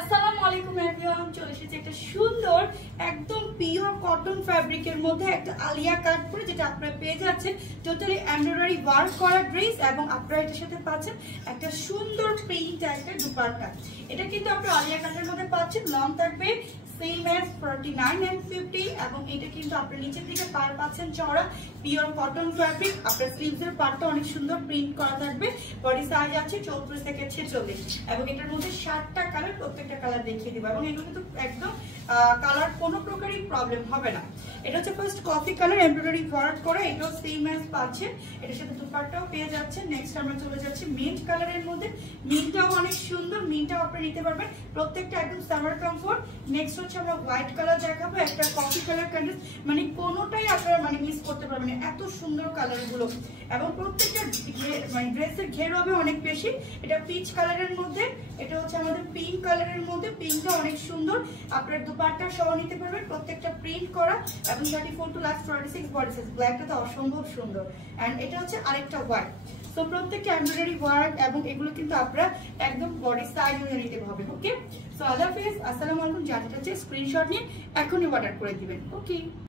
আসসালামু আলাইকুম এভরিওয়ান, চলে এসেছে একটা সুন্দর একদম পিওর কটন ফ্যাব্রিকের মধ্যে একটা আলিয়া কাট পরে, যেটা আপনারা পেয়ে যাচ্ছেন টোটালি এমব্রয়ডারি ওয়ার্ক করা ড্রেস, এবং আপনারা এটার সাথে পাচ্ছেন একটা সুন্দর প্রিন্ট একটা দুপাট্টা। এটা কিন্তু আপনারা আলিয়া কাটের মধ্যে পাচ্ছেন, লং থাকবে সেম এজ 49 and 50, এবং এটা কিন্তু আপনার নিচের দিকে পার পাচ্ছেন চওড়া পিওর কটন ফ্যাব্রিক। আপনার স্লিভসের পার্টটা অনেক সুন্দর প্রিন্ট করা থাকবে। বডি সাইজ আছে 34 থেকে 46, এবং এটার মধ্যে 7টা কালার, প্রত্যেকটা কালার দেখিয়ে দিব, এবং এগুলো কিন্তু একদম কালার কোনো প্রকারই প্রবলেম হবে না। এটা হচ্ছে first coffee colour embroidery work করা, এটাও সেম এজ পাচ্ছেন, এটার সাথে দুপাট্টাও পেয়ে যাচ্ছেন। নেক্সট আমরা চলে যাচ্ছি মিন্ট কালারের মধ্যে, মিন্টটাও অনেক সুন্দর, মিন্টটাও আপনি নিতে পারবেন, প্রত্যেকটা একদম সামার কমফোর্ট। নেক্সট হচ্ছে আমরা হোয়াইট কালার দেখাবো, একটা কফি কালার কান্ডিস, মানে কোনোটাই আপনারা মানে মিস করতে পারবেন না, এত সুন্দর কালারগুলো, এবং প্রত্যেকটা মানে ড্রেসের ঘের হবে অনেক বেশি। এটা পিচ কালারের মধ্যে, এটা হচ্ছে আমাদের পিঙ্ক কালারের মধ্যে, পিঙ্কটা অনেক সুন্দর, আপনার দুপাট্টা সহ নিতে পারবেন, প্রত্যেকটা প্রিন্ট করা, এবং 34 to last 46 বডি সাইজ। ব্ল্যাকটা তো অসম্ভব সুন্দর, এন্ড এটা হচ্ছে আরেকটা হোয়াইট। তো প্রত্যেকটা এমব্রয়ডারি ওয়ার্ক, এবং এগুলো কিন্তু আপনারা একদম বডি সাইজ অনুযায়ী নিতে হবে। ওকে, সো আল্লাহ হাফেজ, আসসালামু আলাইকুম। যার যেটা হচ্ছে স্ক্রিনশট নিয়ে এখনই অর্ডার করে দিবেন। ওকে।